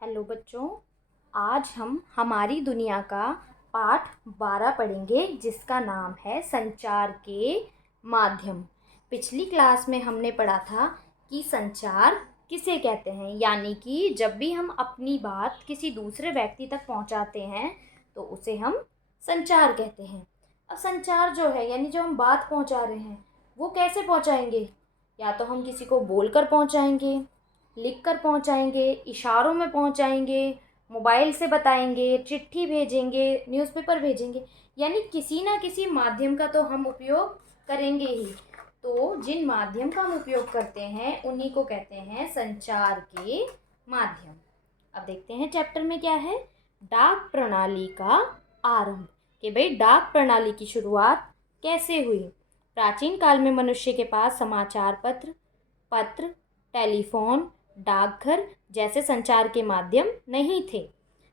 Hello बच्चों, आज हम हमारी दुनिया का पाठ 12 पढ़ेंगे जिसका नाम है संचार के माध्यम। पिछली क्लास में हमने पढ़ा था कि संचार किसे कहते हैं, यानी कि जब भी हम अपनी बात किसी दूसरे व्यक्ति तक पहुंचाते हैं तो उसे हम संचार कहते हैं। अब संचार जो है यानी जो हम बात पहुंचा रहे हैं वो कैसे पहुंचाएंगे? या तो हम किसी को बोलकर पहुंचाएंगे, लिख कर पहुँचाएँगे, इशारों में पहुँचाएँगे, मोबाइल से बताएँगे, चिट्ठी भेजेंगे, न्यूज़पेपर भेजेंगे, यानी किसी ना किसी माध्यम का तो हम उपयोग करेंगे ही। तो जिन माध्यम का हम उपयोग करते हैं उन्हीं को कहते हैं संचार के माध्यम। अब देखते हैं चैप्टर में क्या है। डाक प्रणाली का आरंभ। कि भाई डाक प्रणाली की शुरुआत कैसे हुई? प्राचीन काल में मनुष्य के पास समाचार पत्र, टेलीफोन, डाकघर जैसे संचार के माध्यम नहीं थे।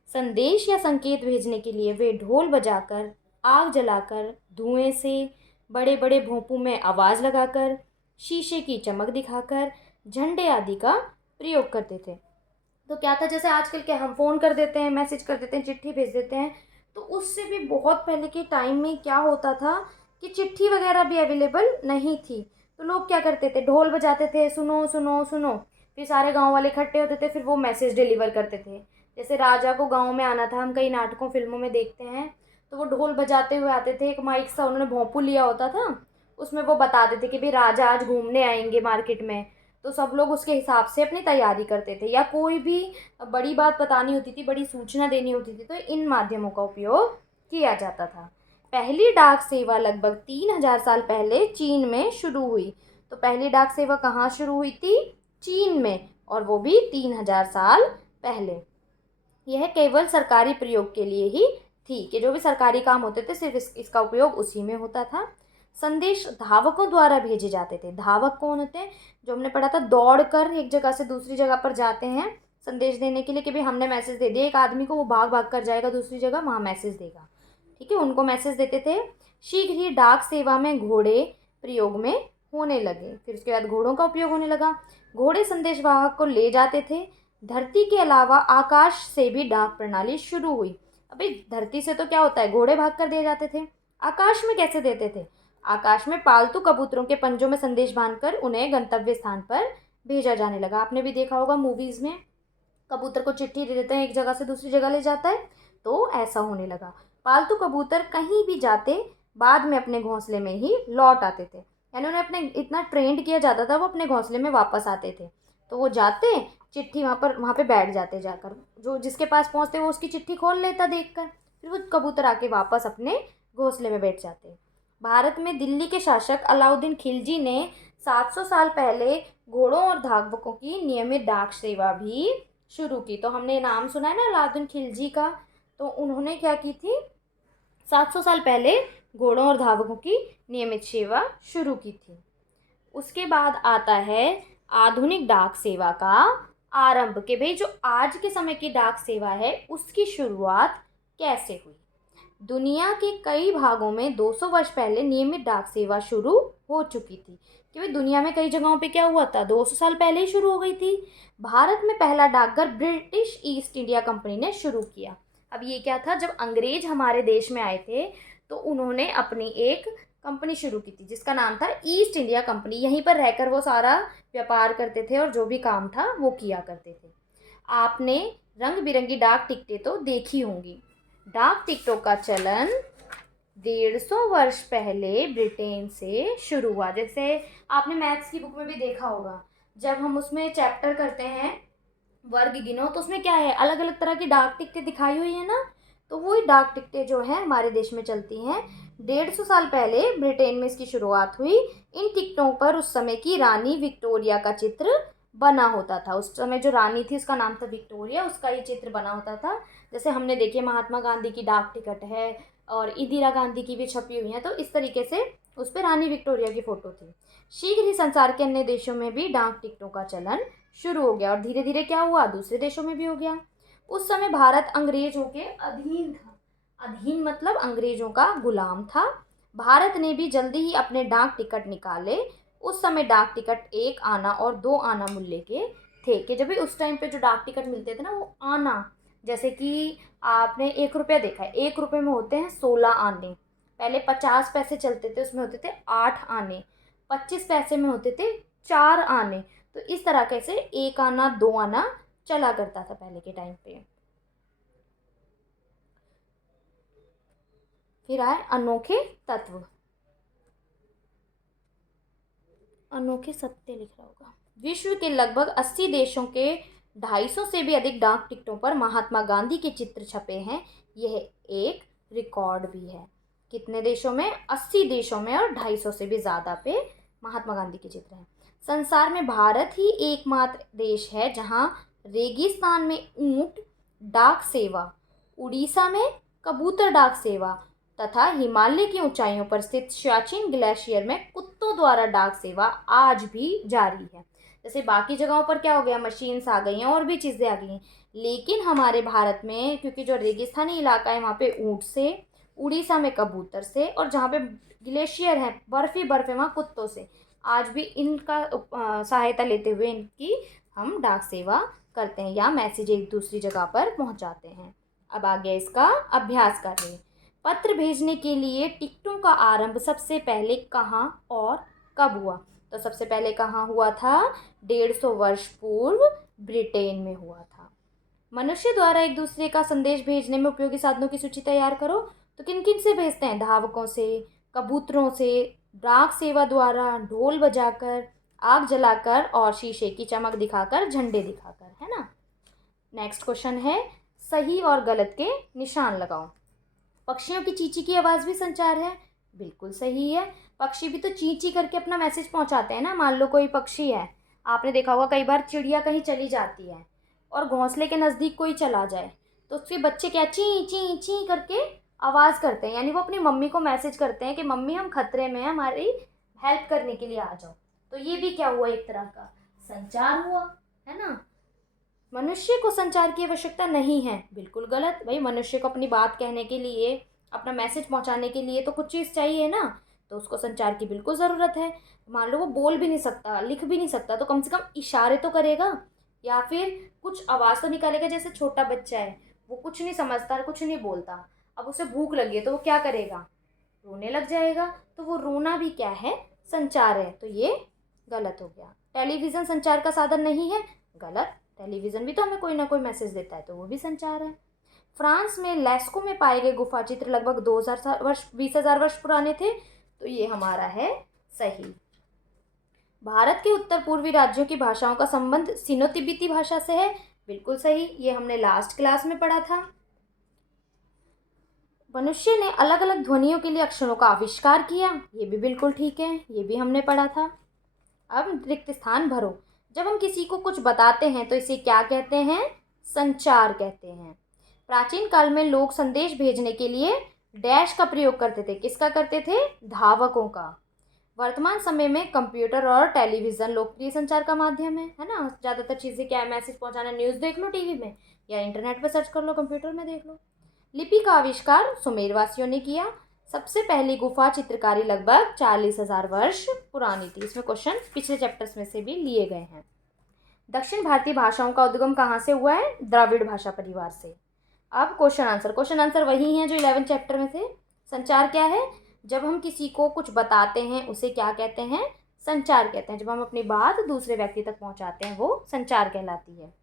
संदेश या संकेत भेजने के लिए वे ढोल बजाकर, आग जलाकर, धुएं से, बड़े बड़े भोंपू में आवाज़ लगाकर, शीशे की चमक दिखाकर, झंडे आदि का प्रयोग करते थे। तो क्या था, जैसे आजकल क्या हम फ़ोन कर देते हैं, मैसेज कर देते हैं, चिट्ठी भेज देते हैं, तो उससे भी बहुत पहले के टाइम में क्या होता था कि चिट्ठी वगैरह भी अवेलेबल नहीं थी। तो लोग क्या करते थे, ढोल बजाते थे, सुनो सुनो सुनो, फिर सारे गांव वाले इकट्ठे होते थे, फिर वो मैसेज डिलीवर करते थे। जैसे राजा को गांव में आना था, हम कई नाटकों फिल्मों में देखते हैं, तो वो ढोल बजाते हुए आते थे, एक माइक सा उन्होंने भोंपू लिया होता था, उसमें वो बताते थे कि भाई राजा आज घूमने आएंगे मार्केट में। तो सब लोग उसके हिसाब से अपनी तैयारी करते थे, या कोई भी बड़ी बात बतानी होती थी, बड़ी सूचना देनी होती थी, तो इन माध्यमों का उपयोग किया जाता था। पहली डाक सेवा लगभग 3000 साल पहले चीन में शुरू हुई। तो पहली डाक सेवा कहाँ शुरू हुई थी? चीन में, और वो भी 3000 साल पहले। यह केवल सरकारी प्रयोग के लिए ही थी, कि जो भी सरकारी काम होते थे सिर्फ इसका उपयोग उसी में होता था। संदेश धावकों द्वारा भेजे जाते थे। धावक कौन होते हैं? जो हमने पढ़ा था, दौड़ कर एक जगह से दूसरी जगह पर जाते हैं संदेश देने के लिए, कि भाई हमने मैसेज दे दिया एक आदमी को, वो भाग भाग कर जाएगा दूसरी जगह, वहाँ मैसेज देगा। ठीक है, उनको मैसेज देते थे। शीघ्र ही डाक सेवा में घोड़े प्रयोग में होने लगे। फिर उसके बाद घोड़ों का उपयोग होने लगा। घोड़े संदेशवाहक को ले जाते थे। धरती के अलावा आकाश से भी डाक प्रणाली शुरू हुई। अभी धरती से तो क्या होता है, घोड़े भाग कर दिए जाते थे। आकाश में कैसे देते थे? आकाश में पालतू कबूतरों के पंजों में संदेश बांधकर उन्हें गंतव्य स्थान पर भेजा जाने लगा। आपने भी देखा होगा मूवीज में, कबूतर को चिट्ठी दे देते हैं, एक जगह से दूसरी जगह ले जाता है, तो ऐसा होने लगा। पालतू कबूतर कहीं भी जाते बाद में अपने घोंसले में ही लौट आते थे, यानी उन्हें अपने इतना ट्रेंड किया जाता था, वो अपने घोंसले में वापस आते थे। तो वो जाते, चिट्ठी वहाँ पे बैठ जाते, जाकर जो जिसके पास पहुँचते वो उसकी चिट्ठी खोल लेता देखकर, फिर वो कबूतर आके वापस अपने घोंसले में बैठ जाते। भारत में दिल्ली के शासक अलाउद्दीन खिलजी ने 700 साल पहले घोड़ों और धावकों की नियमित डाक सेवा भी शुरू की। तो हमने नाम सुना है ना अलाउद्दीन खिलजी का, तो उन्होंने क्या की थी, 700 साल पहले घोड़ों और धावकों की नियमित सेवा शुरू की थी। उसके बाद आता है आधुनिक डाक सेवा का आरंभ, के भाई जो आज के समय की डाक सेवा है उसकी शुरुआत कैसे हुई। दुनिया के कई भागों में 200 वर्ष पहले नियमित डाक सेवा शुरू हो चुकी थी। कि भाई दुनिया में कई जगहों पे क्या हुआ था, 200 साल पहले ही शुरू हो गई थी। भारत में पहला डाकघर ब्रिटिश ईस्ट इंडिया कंपनी ने शुरू किया। अब ये क्या था, जब अंग्रेज हमारे देश में आए थे तो उन्होंने अपनी एक कंपनी शुरू की थी जिसका नाम था ईस्ट इंडिया कंपनी। यहीं पर रहकर वो सारा व्यापार करते थे और जो भी काम था वो किया करते थे। आपने रंग बिरंगी डाक टिकटें तो देखी होंगी। डाक टिकटों का चलन 150 वर्ष पहले ब्रिटेन से शुरू हुआ। जैसे आपने मैथ्स की बुक में भी देखा होगा, जब हम उसमें चैप्टर करते हैं वर्ग गिनो, तो उसमें क्या है, अलग अलग तरह की डाक टिकटें दिखाई हुई है ना, तो वही डाक टिकटें जो हैं हमारे देश में चलती हैं। 150 साल पहले ब्रिटेन में इसकी शुरुआत हुई। इन टिकटों पर उस समय की रानी विक्टोरिया का चित्र बना होता था। उस समय जो रानी थी उसका नाम था विक्टोरिया, उसका ही चित्र बना होता था। जैसे हमने देखिए महात्मा गांधी की डाक टिकट है और इंदिरा गांधी की भी छपी हुई है, तो इस तरीके से उस पर रानी विक्टोरिया की फ़ोटो थी। शीघ्र ही संसार के अन्य देशों में भी डाक टिकटों का चलन शुरू हो गया और धीरे धीरे क्या हुआ, दूसरे देशों में भी हो गया। उस समय भारत अंग्रेजों के अधीन था। अधीन मतलब अंग्रेजों का गुलाम था। भारत ने भी जल्दी ही अपने डाक टिकट निकाले। उस समय डाक टिकट 1 आना और 2 आना मूल्य के थे कि जब भी उस टाइम पे जो डाक टिकट मिलते थे ना वो आना, जैसे कि आपने 1 रुपया देखा है, 1 रुपये में होते हैं 16 आने। पहले 50 पैसे चलते थे, उसमें होते थे 8 आने। 25 पैसे में होते थे 4 आने। तो इस तरह कैसे 1 आना 2 आना चला करता था पहले के टाइम पे। फिर आए अनोखे तत्व, अनोखे सत्य लिख रहा होगा। विश्व के लगभग 80 देशों के 250 से भी अधिक डाक टिकटों पर महात्मा गांधी के चित्र छपे हैं। यह एक रिकॉर्ड भी है। कितने देशों में? 80 देशों में और 250 से भी ज़्यादा पे महात्मा गांधी के चित्र हैं। संसार में भारत ही एकमात्र देश है जहां रेगिस्तान में ऊंट डाक सेवा, उड़ीसा में कबूतर डाक सेवा तथा हिमालय की ऊंचाइयों पर स्थित सियाचिन ग्लेशियर में कुत्तों द्वारा डाक सेवा आज भी जारी है। जैसे बाकी जगहों पर क्या हो गया, मशीन्स आ गई हैं और भी चीज़ें आ गई हैं, लेकिन हमारे भारत में क्योंकि जो रेगिस्तानी इलाका है वहाँ पे ऊँट से, उड़ीसा में कबूतर से, और जहाँ पे ग्लेशियर है बर्फ़ ही बर्फ़ है वहाँ कुत्तों से, आज भी इनका सहायता लेते हुए इनकी हम डाक सेवा करते हैं या मैसेज एक दूसरी जगह पर पहुँचाते हैं। अब आ गया इसका अभ्यास कार्य। पत्र भेजने के लिए टिकटों का आरंभ सबसे पहले कहाँ और कब हुआ? तो सबसे पहले कहाँ हुआ था? 150 वर्ष पूर्व ब्रिटेन में हुआ था। मनुष्य द्वारा एक दूसरे का संदेश भेजने में उपयोगी साधनों की सूची तैयार करो। तो किन किन से भेजते हैं? धावकों से, कबूतरों से, डाक सेवा द्वारा, ढोल बजाकर, आग जलाकर और शीशे की चमक दिखाकर, झंडे दिखाकर, है ना। नेक्स्ट क्वेश्चन है, सही और गलत के निशान लगाओ। पक्षियों की चींची की आवाज़ भी संचार है, बिल्कुल सही है। पक्षी भी तो चींची करके अपना मैसेज पहुंचाते हैं ना। मान लो कोई पक्षी है, आपने देखा होगा कई बार चिड़िया कहीं चली जाती है और घोंसले के नज़दीक कोई चला जाए तो उसके बच्चे क्या ची ची ची करके आवाज़ करते हैं, यानी वो अपनी मम्मी को मैसेज करते हैं कि मम्मी हम खतरे में हैं, हमारी हेल्प करने के लिए आ जाओ। तो ये भी क्या हुआ, एक तरह का संचार हुआ, है ना। मनुष्य को संचार की आवश्यकता नहीं है, बिल्कुल गलत। भाई मनुष्य को अपनी बात कहने के लिए, अपना मैसेज पहुंचाने के लिए तो कुछ चीज़ चाहिए ना, तो उसको संचार की बिल्कुल ज़रूरत है। मान लो वो बोल भी नहीं सकता, लिख भी नहीं सकता, तो कम से कम इशारे तो करेगा या फिर कुछ आवाज़ तो निकालेगा। जैसे छोटा बच्चा है, वो कुछ नहीं समझता, कुछ नहीं बोलता, अब उसे भूख लगी है तो वो क्या करेगा? रोने लग जाएगा। तो वो रोना भी क्या है? संचार है। तो ये गलत हो गया। टेलीविज़न संचार का साधन नहीं है, गलत। टेलीविज़न भी तो हमें कोई ना कोई मैसेज देता है, तो वो भी संचार है। फ्रांस में लेस्को में पाए गए गुफा चित्र लगभग 20,000 वर्ष पुराने थे, तो ये हमारा है सही। भारत के उत्तर पूर्वी राज्यों की भाषाओं का संबंध सिनो तिब्बती भाषा से है, बिल्कुल सही, ये हमने लास्ट क्लास में पढ़ा था। मनुष्य ने अलग अलग ध्वनियों के लिए अक्षरों का आविष्कार किया, ये भी बिल्कुल ठीक है, ये भी हमने पढ़ा था। अब रिक्त स्थान भरो। जब हम किसी को कुछ बताते हैं तो इसे क्या कहते हैं? संचार कहते हैं। प्राचीन काल में लोग संदेश भेजने के लिए डैश का प्रयोग करते थे। किसका करते थे? धावकों का। वर्तमान समय में कंप्यूटर और टेलीविज़न लोकप्रिय संचार का माध्यम है ना। ज़्यादातर चीज़ें क्या है, मैसेज पहुंचाना, न्यूज़ देख लो टीवी में या इंटरनेट पर सर्च कर लो, कंप्यूटर में देख लो। लिपि का आविष्कार सुमेरवासियों ने किया। सबसे पहली गुफा चित्रकारी लगभग 40,000 वर्ष पुरानी थी। इसमें क्वेश्चन पिछले चैप्टर्स में से भी लिए गए हैं। दक्षिण भारतीय भाषाओं का उद्गम कहाँ से हुआ है? द्रविड़ भाषा परिवार से। अब क्वेश्चन आंसर वही हैं जो 11 चैप्टर में थे। संचार क्या है? जब हम किसी को कुछ बताते हैं उसे क्या कहते हैं? संचार कहते हैं। जब हम अपनी बात दूसरे व्यक्ति तक पहुंचाते हैं वो संचार कहलाती है।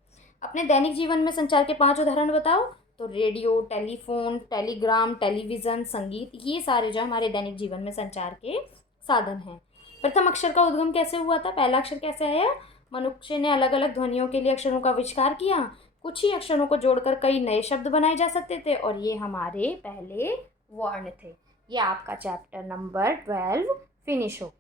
अपने दैनिक जीवन में संचार के 5 उदाहरण बताओ। तो रेडियो, टेलीफोन, टेलीग्राम, टेलीविज़न, संगीत, ये सारे जो हमारे दैनिक जीवन में संचार के साधन हैं। प्रथम अक्षर का उद्गम कैसे हुआ था? पहला अक्षर कैसे आया? मनुष्य ने अलग अलग ध्वनियों के लिए अक्षरों का आविष्कार किया। कुछ ही अक्षरों को जोड़कर कई नए शब्द बनाए जा सकते थे और ये हमारे पहले वर्ण थे। ये आपका चैप्टर नंबर 12 फिनिश हो